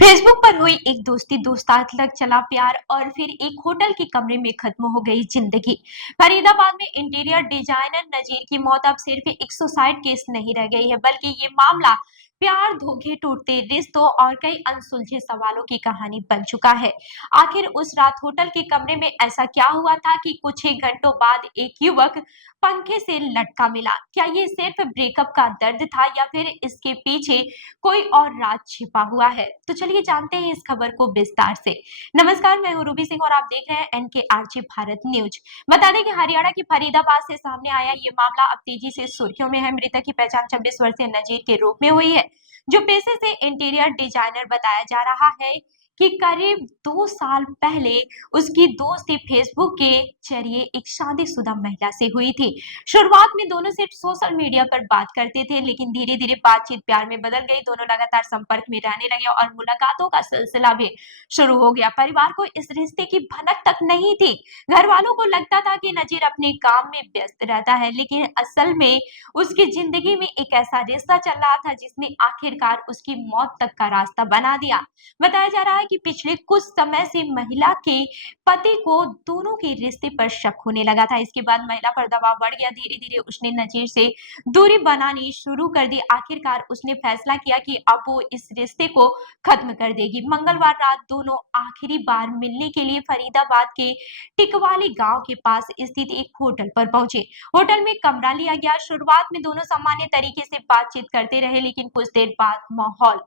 Facebook पर हुई एक दोस्ती 2 साल तक चला प्यार और फिर एक होटल के कमरे में खत्म हो गई जिंदगी। फरीदाबाद में इंटीरियर डिजाइनर नजीर की मौत अब सिर्फ एक सुसाइड केस नहीं रह गई है, बल्कि ये मामला प्यार, धोखे, टूटते रिश्तों और कई अनसुलझे सवालों की कहानी बन चुका है। आखिर उस रात होटल के कमरे में ऐसा क्या हुआ था कि कुछ ही घंटों बाद एक युवक पंखे से लटका मिला? क्या ये सिर्फ ब्रेकअप का दर्द था या फिर इसके पीछे कोई और राज छिपा हुआ है? तो चलिए जानते हैं इस खबर को विस्तार से। नमस्कार, मैं हूँ रूबी सिंह और आप देख रहे हैं NKRG भारत न्यूज। बता दें कि हरियाणा के फरीदाबाद से सामने आया ये मामला अब तेजी से सुर्खियों में है। मृतक की पहचान 26 वर्षीय नजीर के रूप में हुई है, जो पेशे से इंटीरियर डिजाइनर बताया जा रहा है कि करीब 2 साल पहले उसकी दोस्ती फेसबुक के जरिए एक शादीशुदा महिला से हुई थी। शुरुआत में दोनों सिर्फ सोशल मीडिया पर बात करते थे, लेकिन धीरे धीरे बातचीत प्यार में बदल गई। दोनों लगातार संपर्क में रहने लगे और मुलाकातों का सिलसिला भी शुरू हो गया। परिवार को इस रिश्ते की भनक तक नहीं थी। घर वालों को लगता था कि नजीर अपने काम में व्यस्त रहता है, लेकिन असल में उसकी जिंदगी में एक ऐसा रिश्ता चल रहा था जिसने आखिरकार उसकी मौत तक का रास्ता बना दिया। बताया जा रहा है कि पिछले कुछ समय से महिला के पति को दोनों के रिश्ते पर शक होने लगा था। इसके बाद महिला पर दबाव बढ़ गया। धीरे धीरे उसने नजीर से दूरी बनानी शुरू कर दी। आखिरकार उसने फैसला किया कि अब वो इस रिश्ते को खत्म कर देगी। मंगलवार रात दोनों आखिरी बार मिलने के लिए फरीदाबाद के टिकवाली गांव के पास स्थित एक होटल पर पहुंचे। होटल में कमरा लिया गया। शुरुआत में दोनों सामान्य तरीके से बातचीत करते रहे, लेकिन कुछ देर बाद माहौल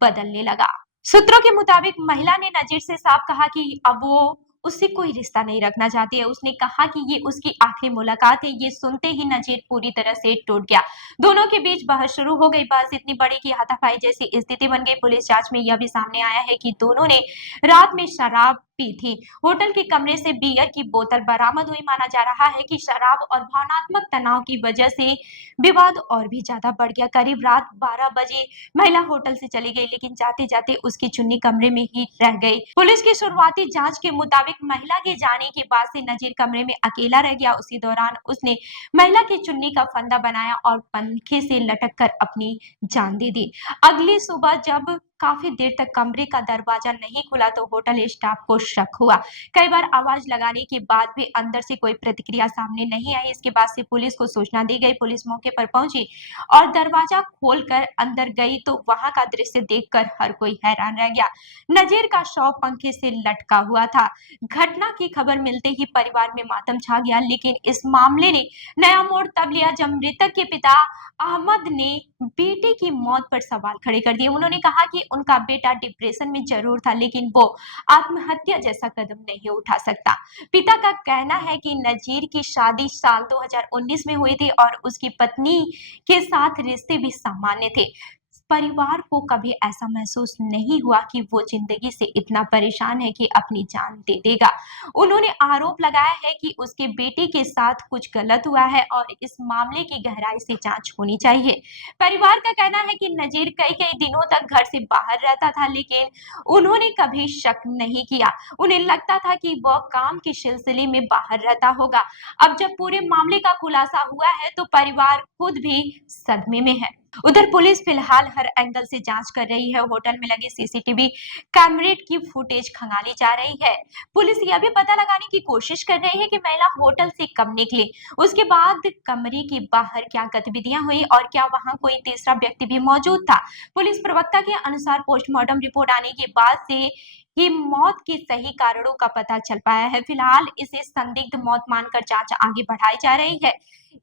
बदलने लगा। सूत्रों के मुताबिक महिला ने नजीर से साफ कहा कि अब वो उससे कोई रिश्ता नहीं रखना चाहती है। उसने कहा कि ये उसकी आखिरी मुलाकात है। ये सुनते ही नजीर पूरी तरह से टूट गया। दोनों के बीच बहस शुरू हो गई। बहस इतनी बड़ी कि हाथापाई जैसी स्थिति बन गई। पुलिस जांच में यह भी सामने आया है कि दोनों ने रात में शराब पी थी। होटल के कमरे से बियर की बोतल बरामद हुई। माना जा रहा है कि शराब और भावनात्मक तनाव की वजह से विवाद और भी ज्यादा बढ़ गया। करीब रात 12 बजे महिला होटल से चली गई, लेकिन जाते जाते उसकी चुन्नी कमरे में ही रह गई। पुलिस की शुरुआती जांच के मुताबिक महिला के जाने के बाद से नजीर कमरे में अकेला रह गया। उसी दौरान उसने महिला की चुन्नी का फंदा बनाया और पंखे से लटक कर अपनी जान दे दी। अगली सुबह जब काफी देर तक कमरे का दरवाजा नहीं खुला तो होटल स्टाफ को शक हुआ। कई बार आवाज लगाने के बाद भी अंदर से कोई प्रतिक्रिया सामने नहीं आई। इसके बाद से पुलिस को सूचना दी गई। पुलिस मौके पर पहुंची और दरवाजा खोलकर अंदर गई तो वहां का दृश्य देखकर हर कोई हैरान रह गया। नजीर का शव पंखे से लटका हुआ था। घटना की खबर मिलते ही परिवार में मातम छा गया, लेकिन इस मामले ने नया मोड़ तब लिया जब मृतक के पिता अहमद ने बेटे की मौत पर सवाल खड़े कर दिए। उन्होंने कहा कि उनका बेटा डिप्रेशन में जरूर था, लेकिन वो आत्महत्या जैसा कदम नहीं उठा सकता। पिता का कहना है कि नजीर की शादी साल 2019 में हुई थी और उसकी पत्नी के साथ रिश्ते भी सामान्य थे। परिवार को कभी ऐसा महसूस नहीं हुआ कि वो जिंदगी से इतना परेशान है कि अपनी जान दे देगा। उन्होंने आरोप लगाया है कि उसके बेटे के साथ कुछ गलत हुआ है और इस मामले की गहराई से जांच होनी चाहिए। परिवार का कहना है कि नजीर कई कई दिनों तक घर से बाहर रहता था, लेकिन उन्होंने कभी शक नहीं किया। उन्हें लगता था कि वह काम के सिलसिले में बाहर रहता होगा। अब जब पूरे मामले का खुलासा हुआ है तो परिवार खुद भी सदमे में है। उधर पुलिस फिलहाल हर एंगल से जांच कर रही है। होटल में लगे सीसीटीवी कैमरे की फुटेज खंगाली जा रही है। पुलिस यह भी पता लगाने की कोशिश कर रही है कि महिला होटल से कब निकली, उसके बाद कमरे के बाहर क्या गतिविधियां हुई और क्या वहां कोई तीसरा व्यक्ति भी मौजूद था। पुलिस प्रवक्ता के अनुसार पोस्टमार्टम रिपोर्ट आने के बाद से ये मौत के सही कारणों का पता चल पाया है। फिलहाल इसे संदिग्ध मौत मानकर जांच आगे बढ़ाई जा रही है।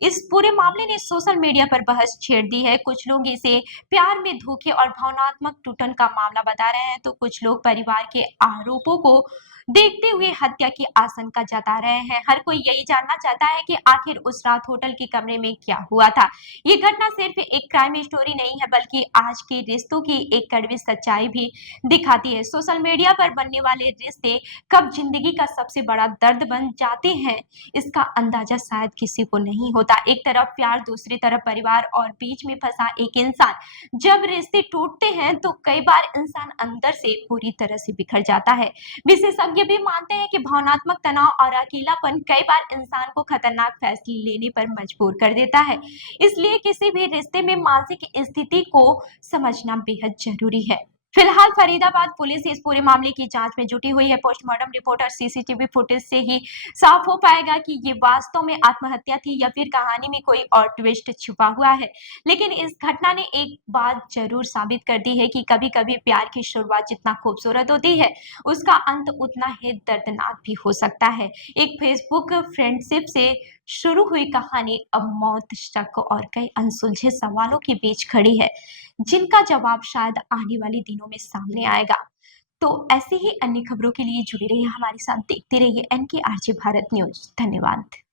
इस पूरे मामले ने सोशल मीडिया पर बहस छेड़ दी है। कुछ लोग इसे प्यार में धोखे और भावनात्मक टूटन का मामला बता रहे हैं, तो कुछ लोग परिवार के आरोपों को देखते हुए हत्या की आशंका जता रहे हैं। हर कोई यही जानना चाहता है कि आखिर उस रात होटल के कमरे में क्या हुआ था। ये घटना सिर्फ एक क्राइम स्टोरी नहीं है, बल्कि आज के रिश्तों की एक कड़वी सच्चाई भी दिखाती है। सोशल मीडिया पर बनने वाले रिश्ते कब जिंदगी का सबसे बड़ा दर्द बन जाते हैं, इसका अंदाजा शायद किसी को नहीं होता। एक तरफ प्यार, दूसरी तरफ परिवार और बीच में फंसा एक इंसान। जब रिश्ते टूटते हैं तो कई बार इंसान अंदर से पूरी तरह से बिखर जाता है। विशेषज्ञ भी मानते हैं कि भावनात्मक तनाव और अकेलापन कई बार इंसान को खतरनाक फैसले लेने पर मजबूर कर देता है। इसलिए किसी भी रिश्ते में मानसिक स्थिति को समझना बेहद जरूरी है। फिलहाल फरीदाबाद पुलिस इस पूरे मामले की जांच में जुटी हुई है। पोस्टमार्टम रिपोर्ट और सीसीटीवी फुटेज से ही साफ हो पाएगा कि ये वास्तव में आत्महत्या थी या फिर कहानी में कोई और ट्विस्ट छुपा हुआ है। लेकिन इस घटना ने एक बात जरूर साबित कर दी है कि कभी-कभी प्यार की शुरुआत जितना खूबसूरत होती है, उसका अंत उतना ही दर्दनाक भी हो सकता है। एक फेसबुक फ्रेंडशिप से शुरू हुई कहानी अब मौत, शक और कई अनसुलझे सवालों के बीच खड़ी है, जिनका जवाब शायद आने वाले दिनों में सामने आएगा। तो ऐसे ही अन्य खबरों के लिए जुड़े रहिए हमारे साथ, देखते रहिए एनके आरजे भारत न्यूज। धन्यवाद।